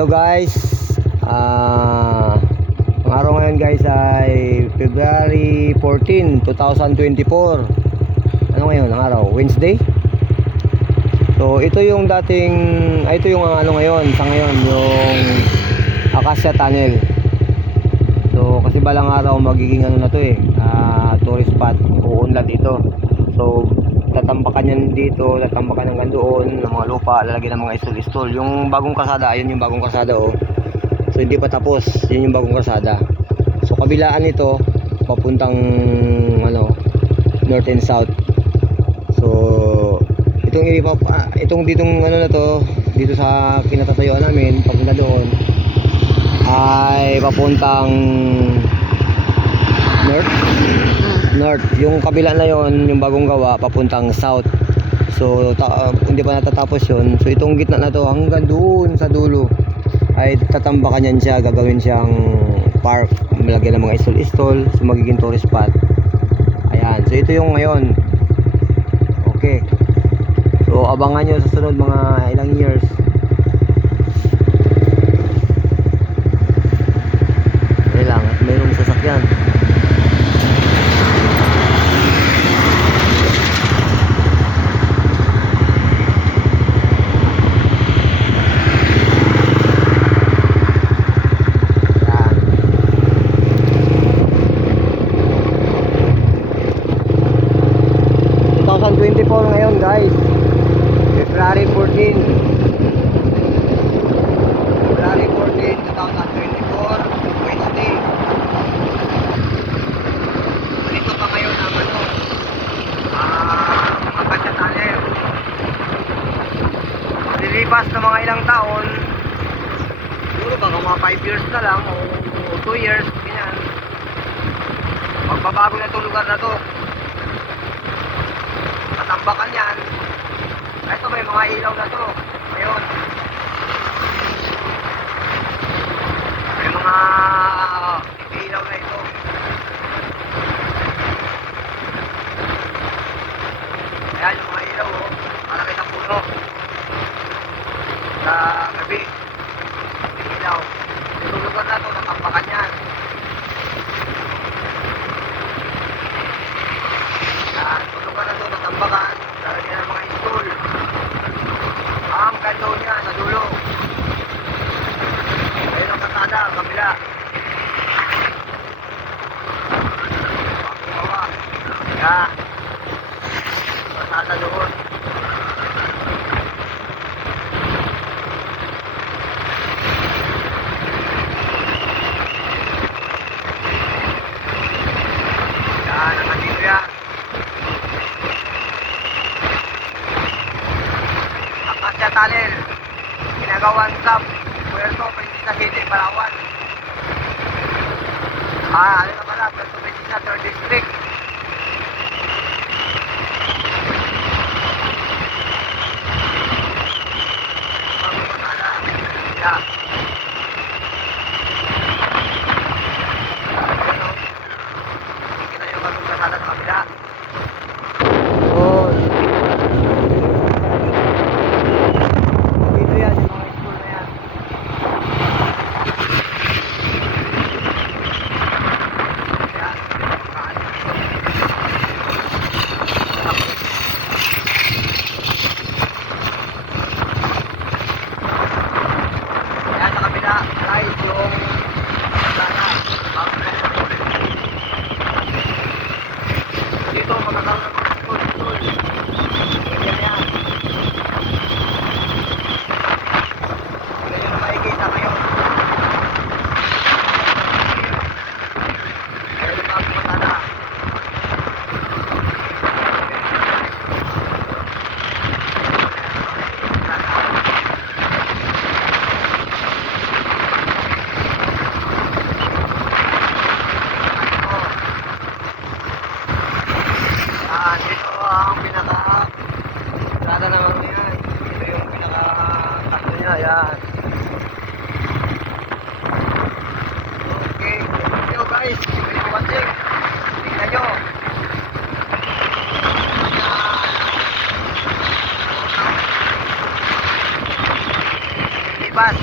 Hello guys, ang araw ngayon guys ay February 14, 2024. Ano ngayon ang araw? Wednesday. So ito yung dating, ito yung ano ngayon, sa ngayon yung Acacia Tunnel. So kasi balang araw magiging ano na to tourist spot, uunlad dito. So tatambakan yan dito, tatambakan hanggang doon ng mga lupa, lalagyan ng mga istol-istol. Yung bagong kalsada, ayun yung bagong kalsada So hindi pa tapos, yun yung bagong kalsada. So kabilaan nito, papuntang north and south. So itong ditong ano na to, dito sa kinatatayuan namin, papunta doon ay papuntang north. Yung kabila na yon, yung bagong gawa, papuntang south. So hindi pa natatapos yun. So itong gitna na to hanggang doon sa dulo ay tatambakan yan siya, gagawin siyang park, malagyan ng mga istol-istol, so magiging tourist spot. Ayan, so ito yung ngayon. Okay, so abangan nyo sa sunod mga ilang years. Lang, at mayroong sasakyan. Yan. 2024 ngayon guys. February 14. February 14, 2024. Wednesday. Ganito pa ngayon ang Acacia Tunnel. Lilipas na mga ilang taon, siguro baka mga 5 years na lang o 2 years, ganyan, magbabago na itong lugar na to. Tatambakan yan. Ito may mga ilaw na to ngayon. May mga ilaw na ito. Ayan yung mga ilaw, malaki na puno. Sa gabi, yung ilaw. Itong lugar na ito, natampakan yan. Itong lugar na ito, natampakan. Lalagyan ng mga istol. Ang ganda niya sa dulo. Ayun ang kasada, ang kabila. Pagkawa. Yan. Kasada doon. Yan, ang andito yan. Acacia Tunnel, ginagawan sa Puerto Princesa City, Palawan. Ano na pala, Puerto Princesa 3rd District. Yeah. Kita yung bagong kasada sa kabila. Dito yan, yung mga school na yan. Yan sa kabila, guys, yung kasada. Dito, magkakaroon ng mga school. Yan yan. Ganyan na makikita ngayon. Ayun yung bagong kasada. Dito ang pinaka-strada naman yan. Ito yung pinaka-takto niya. Yan. Okay. Thank you guys. Thank you for watching. Tingnan nyo. Lipas.